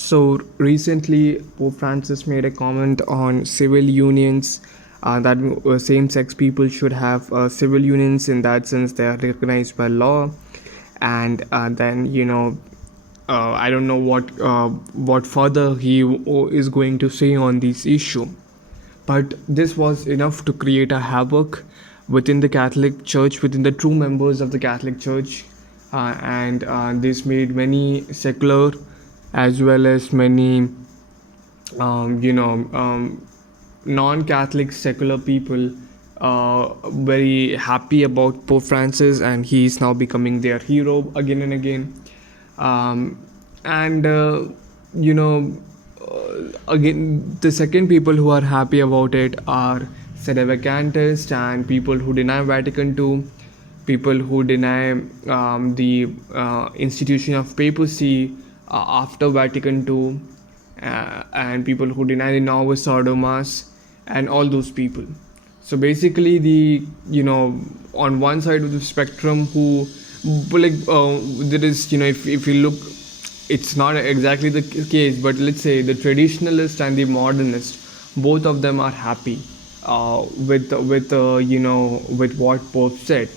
So recently, Pope Francis made a comment on civil unions, that same-sex people should have civil unions. In that sense, they are recognized by law. And then I don't know what further he is going to say on this issue. But this was enough to create a havoc within the Catholic Church, within the true members of the Catholic Church, and this made many secular as well as many non-Catholic secular people very happy about Pope Francis, and he is now becoming their hero again and again. And you know, Again, the second people who are happy about it are sedevacantists and people who deny Vatican II, people who deny the institution of papacy after Vatican II, and people who deny the Novus Ordo Mass, and all those people. So basically, on one side of the spectrum, who like there is, if you look, it's not exactly the case, but let's say the traditionalist and the modernist, both of them are happy with what Pope said.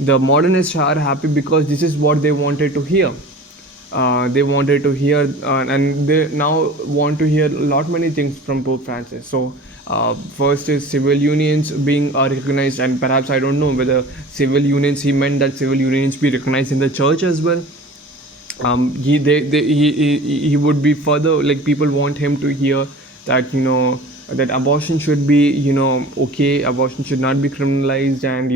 The modernists are happy because this is what they wanted to hear. They wanted to hear, and they now want to hear a lot many things from Pope Francis. So first is civil unions being recognized, and perhaps I don't know whether civil unions, he meant that civil unions be recognized in the church as well. He would be further, like, people want him to hear that that abortion should be okay, abortion should not be criminalized, and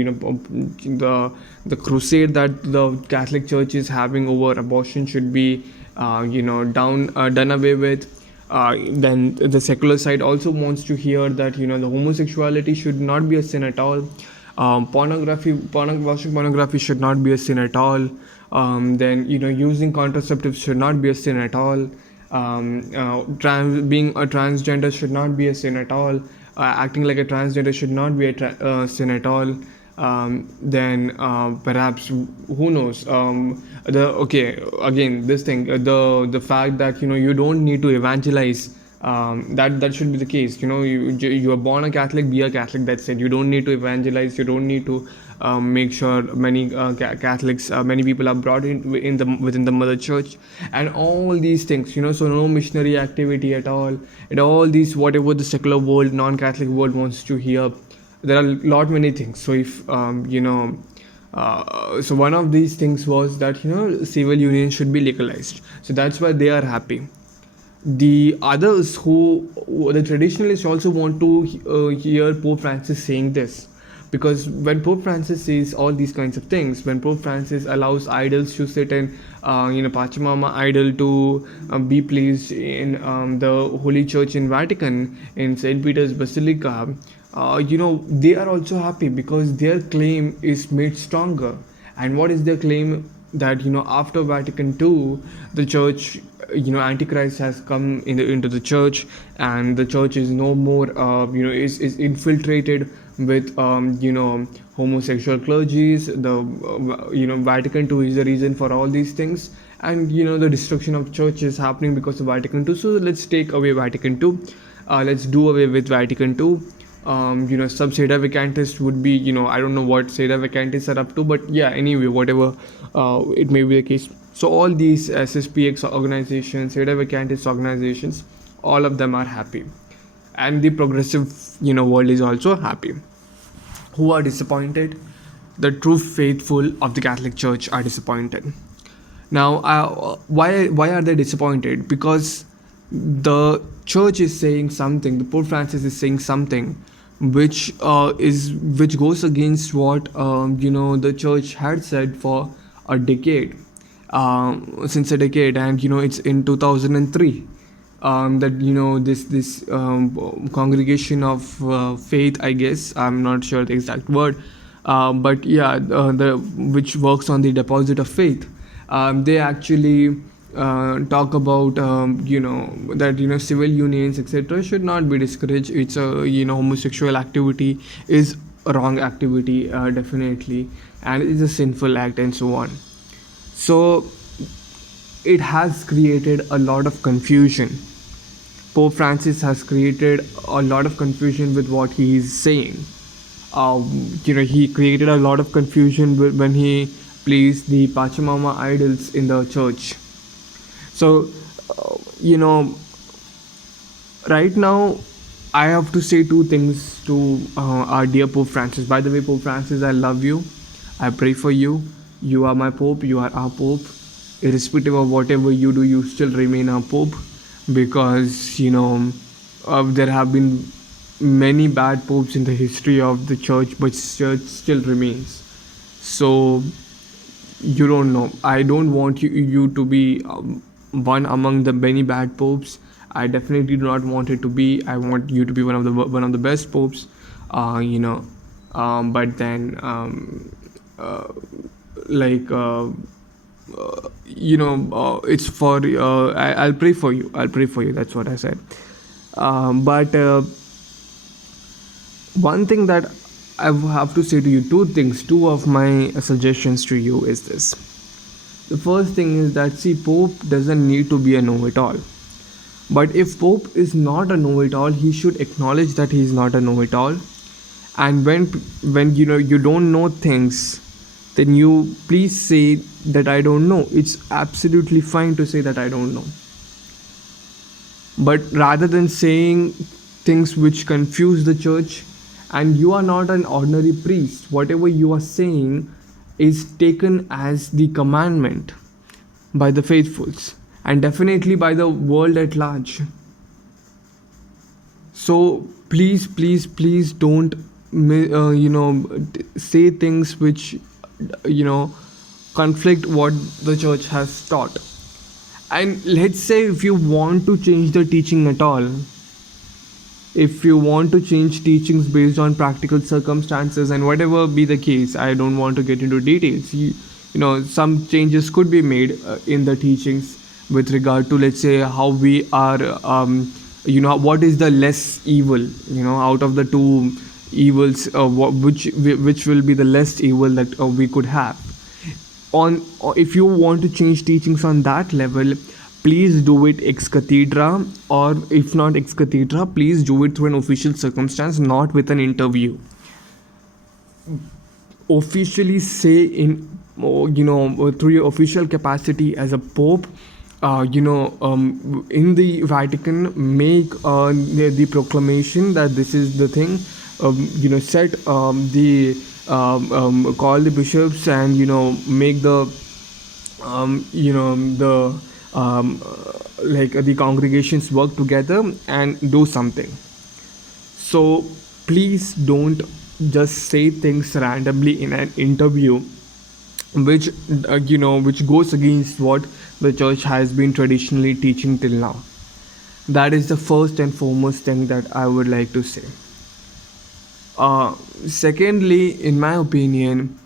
the crusade that the Catholic Church is having over abortion should be done away with. Then the secular side also wants to hear that the homosexuality should not be a sin at all. Watching pornography should not be a sin at all. Then using contraceptives should not be a sin at all. Being a transgender should not be a sin at all. Acting like a transgender should not be a sin at all. Then perhaps, who knows, again, this thing, the fact that you don't need to evangelize, that should be the case. You are born a Catholic, be a Catholic, that's it. You don't need to evangelize, you don't need to make sure many Catholics, many people are brought within the mother church, and all these things. So no missionary activity at all, and all these, whatever the secular world, non-Catholic world wants to hear. There are a lot many things. So if so one of these things was that civil union should be legalized, so that's why they are happy. The others, the traditionalists, also want to hear Pope Francis saying this, because when Pope Francis says all these kinds of things, when Pope Francis allows idols to sit in, Pachamama idol to be placed in the Holy Church in Vatican, in St. Peter's Basilica, they are also happy because their claim is made stronger. And what is their claim? That after Vatican II, the church, Antichrist has come into the church, and the church is no more is infiltrated with homosexual clergies. The Vatican II is the reason for all these things, and the destruction of church is happening because of Vatican II. So let's take away Vatican II. Let's do away with Vatican II. Some sedevacantists would be, I don't know what sedevacantists are up to, but yeah, anyway, whatever it may be the case. So all these SSPX organizations, sedevacantist organizations, all of them are happy, and the progressive world is also happy. Who are disappointed? The true faithful of the Catholic Church are disappointed. Now, why are they disappointed? Because the church is saying something, the Pope Francis is saying something which goes against what the church had said for a decade, since a decade. And it's in 2003 that this congregation of faith, I guess, I'm not sure the exact word, but yeah, the which works on the deposit of faith, they actually talk about that civil unions, etc., should not be discouraged. It's a homosexual activity is a wrong activity, definitely, and it's a sinful act, and so on. So it has created a lot of confusion. Pope Francis has created a lot of confusion with what he is saying. He created a lot of confusion when he placed the Pachamama idols in the church. So, you know, right now, I have to say two things to our dear Pope Francis. By the way, Pope Francis, I love you. I pray for you. You are my Pope. You are our Pope. Irrespective of whatever you do, you still remain our Pope, because there have been many bad popes in the history of the church, but church still remains. So you don't know. I don't want you to be one among the many bad popes. I definitely do not want it to be. I want you to be one of the best popes. But then like it's for I'll pray for you. I'll pray for you. That's what I said. But one thing that I have to say to you, two of my suggestions to you is this. The first thing is that, see, Pope doesn't need to be a know-it-all. But if Pope is not a know-it-all, he should acknowledge that he is not a know-it-all. And when you don't know things, then you please say that I don't know. It's absolutely fine to say that I don't know. But rather than saying things which confuse the church, and you are not an ordinary priest, whatever you are saying is taken as the commandment by the faithfuls, and definitely by the world at large. So please don't say things which conflict what the church has taught. And let's say if you want to change the teaching at all, if you want to change teachings based on practical circumstances and whatever be the case, I don't want to get into details. Some changes could be made in the teachings with regard to, let's say, how we are what is the less evil, out of the two evils, which will be the less evil that we could have. If you want to change teachings on that level, please do it ex cathedra, or if not ex cathedra, please do it through an official circumstance, not with an interview. Officially say through your official capacity as a pope, in the Vatican, make the proclamation that this is the thing. Set call the bishops and make the the congregations work together and do something. So please don't just say things randomly in an interview which goes against what the church has been traditionally teaching till now. That is the first and foremost thing that I would like to say. Secondly, in my opinion,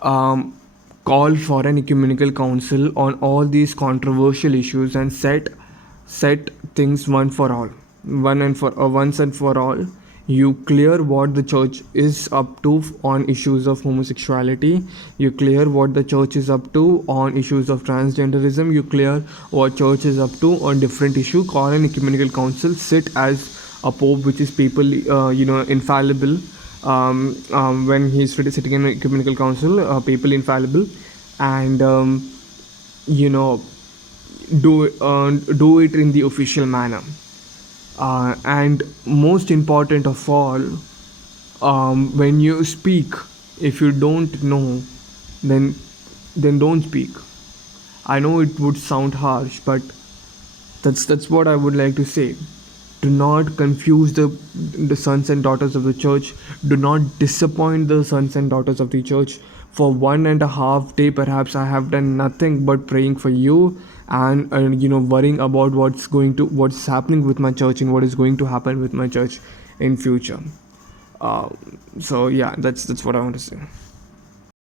call for an ecumenical council on all these controversial issues and set things once and for all. You clear what the church is up to on issues of homosexuality. You clear what the church is up to on issues of transgenderism. You clear what church is up to on different issues. Call an ecumenical council. Sit as a pope which is papally infallible. When he's sitting in an ecumenical council, papally infallible, and do it in the official manner. And most important of all, when you speak, if you don't know, then don't speak. I know it would sound harsh, but that's what I would like to say. Do not confuse the sons and daughters of the church. Do not disappoint the sons and daughters of the church. For 1.5 days, perhaps I have done nothing but praying for you and worrying about what's happening with my church and what is going to happen with my church in future. So yeah, that's what I want to say.